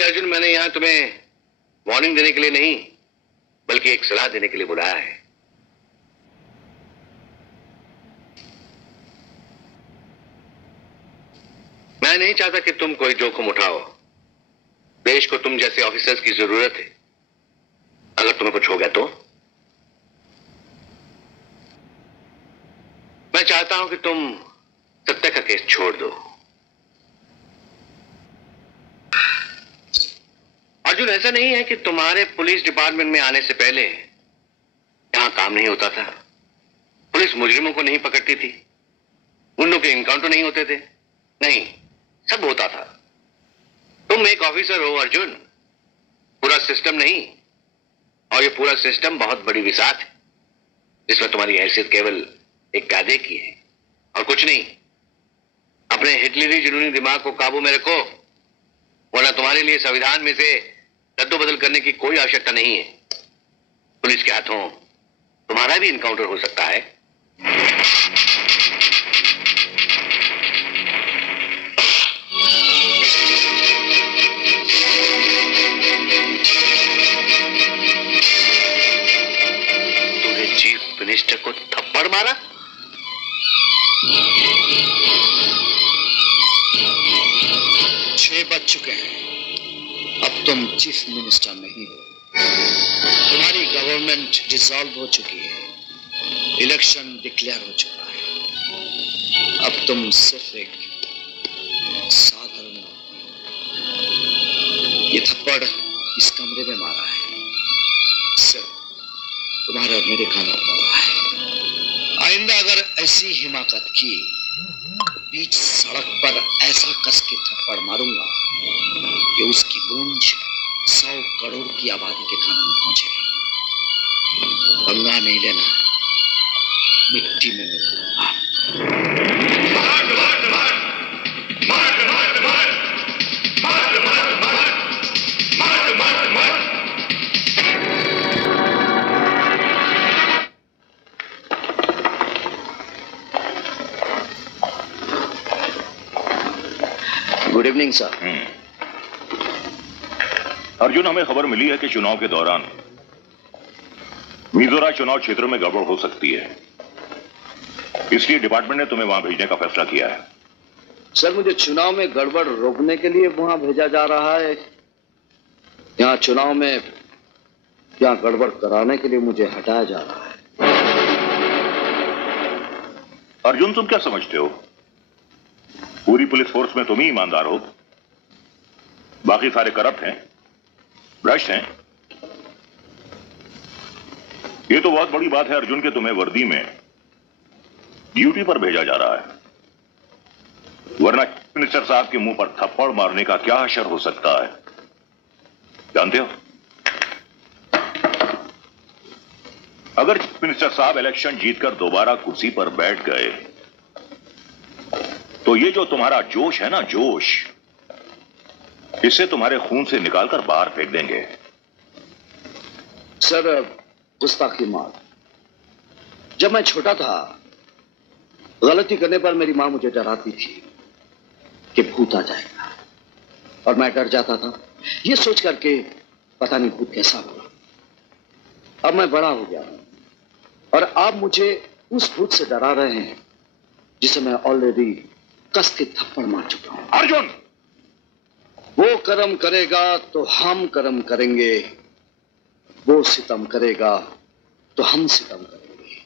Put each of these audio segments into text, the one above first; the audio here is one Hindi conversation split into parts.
एक्चुअली अर्जुन, मैंने यहां तुम्हें वार्निंग देने के लिए नहीं बल्कि एक सलाह देने के लिए बुलाया है। मैं नहीं चाहता कि तुम कोई जोखिम उठाओ। देश को तुम जैसे ऑफिसर्स की जरूरत है। अगर तुम्हें कुछ हो गया तो मैं चाहता हूं कि तुम सत्या का केस छोड़ दो। अर्जुन, ऐसा नहीं है कि तुम्हारे पुलिस डिपार्टमेंट में आने से पहले यहां काम नहीं होता था। पुलिस मुजरिमों को नहीं पकड़ती थी, उन लोगों के इनकाउंटर नहीं होते थे। नहीं, सब होता था। तुम एक ऑफिसर हो अर्जुन, पूरा सिस्टम नहीं। और ये पूरा सिस्टम बहुत बड़ी विसात है जिसमें तुम्हारी हैसियत केवल एक गादे की है और कुछ नहीं। अपने हिटलरी जुनूनी दिमाग को काबू में रखो, वरना तुम्हारे लिए संविधान में से रद्दो बदल करने की कोई आवश्यकता नहीं है। पुलिस के हाथों तुम्हारा भी इनकाउंटर हो सकता है। तूने चीफ मिनिस्टर को थप्पड़ मारा? बज चुके हैं। अब तुम चीफ मिनिस्टर नहीं हो। तुम्हारी गवर्नमेंट डिसॉल्व हो चुकी है, इलेक्शन डिक्लेयर हो चुका है। अब तुम सिर्फ एक साधारण आदमी हो। ये थप्पड़ इस कमरे में मारा है, सिर्फ तुम्हारे और मेरे कानों पर मारा है। आइंदा अगर ऐसी हिमाकत की, बीच सड़क पर ऐसा कस के थप्पड़ मारूंगा कि उसकी गूंज 100 करोड़ की आबादी के कानों में पहुंचे। पंगा नहीं लेना, मिट्टी में मिलाऊंगा। Good evening sir. अर्जुन, हमें खबर मिली है कि चुनाव के दौरान मिजोरा चुनाव क्षेत्र में गड़बड़ हो सकती है, इसलिए डिपार्टमेंट ने तुम्हें वहां भेजने का फैसला किया है। सर, मुझे चुनाव में गड़बड़ रोकने के लिए वहां भेजा जा रहा है, यहाँ चुनाव में यहाँ गड़बड़ कराने के लिए मुझे हटाया जा रहा है। अर्जुन, तुम क्या समझते हो? पूरी पुलिस फोर्स में तुम ही ईमानदार हो, बाकी सारे करप्ट हैं, भ्रष्ट हैं। ये तो बहुत बड़ी बात है अर्जुन कि तुम्हें वर्दी में ड्यूटी पर भेजा जा रहा है, वरना चीफ मिनिस्टर साहब के मुंह पर थप्पड़ मारने का क्या असर हो सकता है जानते हो? अगर चीफ मिनिस्टर साहब इलेक्शन जीतकर दोबारा कुर्सी पर बैठ गए तो ये जो तुम्हारा जोश है ना, जोश, इसे तुम्हारे खून से निकालकर बाहर फेंक देंगे। सर, गुस्ताखी माफ। जब मैं छोटा था, गलती करने पर मेरी मां मुझे डराती थी कि भूत आ जाएगा, और मैं डर जाता था ये सोच करके पता नहीं भूत कैसा होगा। अब मैं बड़ा हो गया हूं और आप मुझे उस भूत से डरा रहे हैं जिसे मैं ऑलरेडी कस के थप्पड़ मार चुका हूं। अर्जुन, वो कर्म करेगा तो हम कर्म करेंगे, वो सितम करेगा तो हम सितम करेंगे।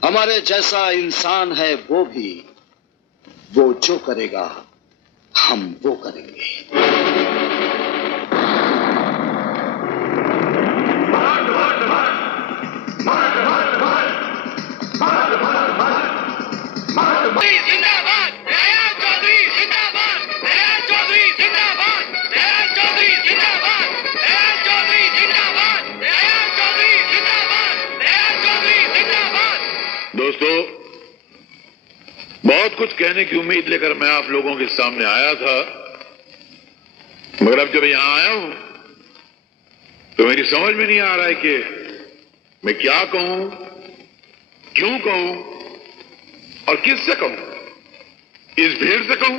हमारे जैसा इंसान है वो भी, वो जो करेगा हम वो करेंगे। दोस्तों, बहुत कुछ कहने की उम्मीद लेकर मैं आप लोगों के सामने आया था, मगर अब जब यहां आया हूं तो मेरी समझ में नहीं आ रहा है कि मैं क्या कहूं, क्यों कहूं और किससे कहूं। इस भीड़ से कहूं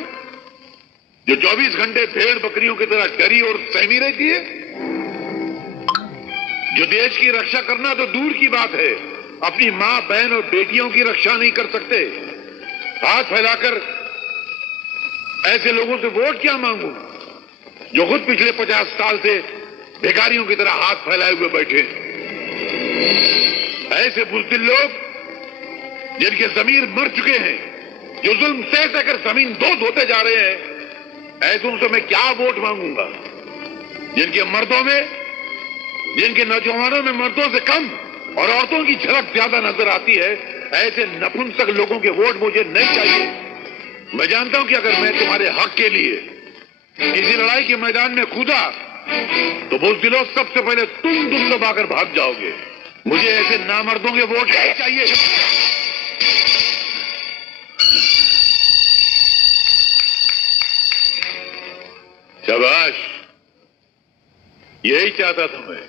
जो 24 घंटे भेड़ बकरियों की तरह डरी और सहमी रहती है, जो देश की रक्षा करना तो दूर की बात है, अपनी मां, बहन और बेटियों की रक्षा नहीं कर सकते। हाथ फैलाकर ऐसे लोगों से वोट क्या मांगू जो खुद पिछले 50 साल से भिखारियों की तरह हाथ फैलाए हुए बैठे। ऐसे बुज़दिल लोग जिनके जमीर मर चुके हैं, जो जुल्म सह सहकर जमीन दो धोते जा रहे हैं, ऐसों से मैं क्या वोट मांगूंगा? जिनके मर्दों में, जिनके नौजवानों में मर्दों से कम और औरतों की झलक ज्यादा नजर आती है, ऐसे नपुंसक लोगों के वोट मुझे नहीं चाहिए। मैं जानता हूं कि अगर मैं तुम्हारे हक के लिए किसी लड़ाई के मैदान में कूदा तो बुज़दिलों सबसे पहले तुम दुम दबाकर भाग जाओगे। मुझे ऐसे नामर्दों के वोट नहीं चाहिए। शाबाश, यही चाहता था मैं।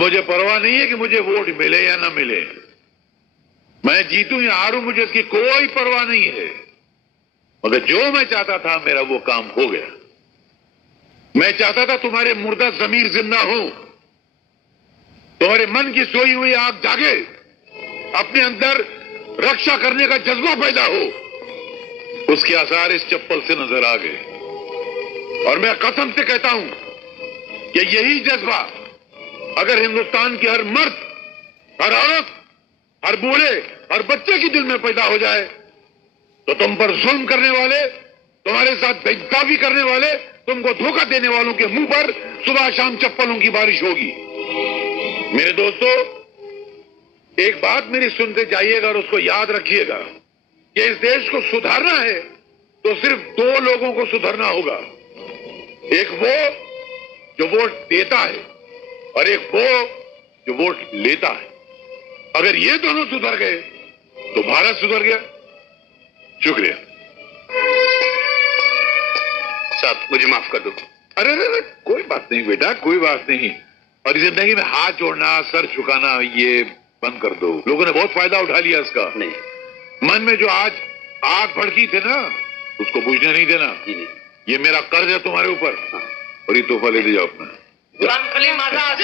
मुझे परवाह नहीं है कि मुझे वोट मिले या ना मिले, मैं जीतूं या हारूं, मुझे इसकी कोई परवाह नहीं है। मगर जो मैं चाहता था मेरा वो काम हो गया। मैं चाहता था तुम्हारे मुर्दा जमीर जिंदा हो, तुम्हारे मन की सोई हुई आग जागे, अपने अंदर रक्षा करने का जज्बा पैदा हो। उसके आसार इस चप्पल से नजर आ गए और मैं कसम से कहता हूं कि यही जज्बा अगर हिंदुस्तान के हर मर्द, हर औरत, हर बूढ़े, हर बच्चे की दिल में पैदा हो जाए तो तुम पर जुल्म करने वाले, तुम्हारे साथ बेइंसाफी करने वाले, तुमको धोखा देने वालों के मुंह पर सुबह शाम चप्पलों की बारिश होगी। मेरे दोस्तों, एक बात मेरी सुनते जाइएगा और उसको याद रखिएगा कि इस देश को सुधारना है तो सिर्फ दो लोगों को सुधारना होगा। एक वो जो वोट देता है और एक वो जो वोट लेता है। अगर ये दोनों सुधर गए तो भारत सुधर गया। शुक्रिया। साहब, मुझे माफ कर दो। अरे अरे, कोई बात नहीं बेटा, कोई बात नहीं। और जिंदगी में हाथ जोड़ना, सर झुकाना, ये बंद कर दो। लोगों ने बहुत फायदा उठा लिया इसका। नहीं, मन में जो आज आग भड़की थी ना, उसको बुझने नहीं देना। नहीं। ये मेरा कर्ज है तुम्हारे ऊपर। और ये तोहफा ले जाओ अपना। गुलाम कलीम आजाद।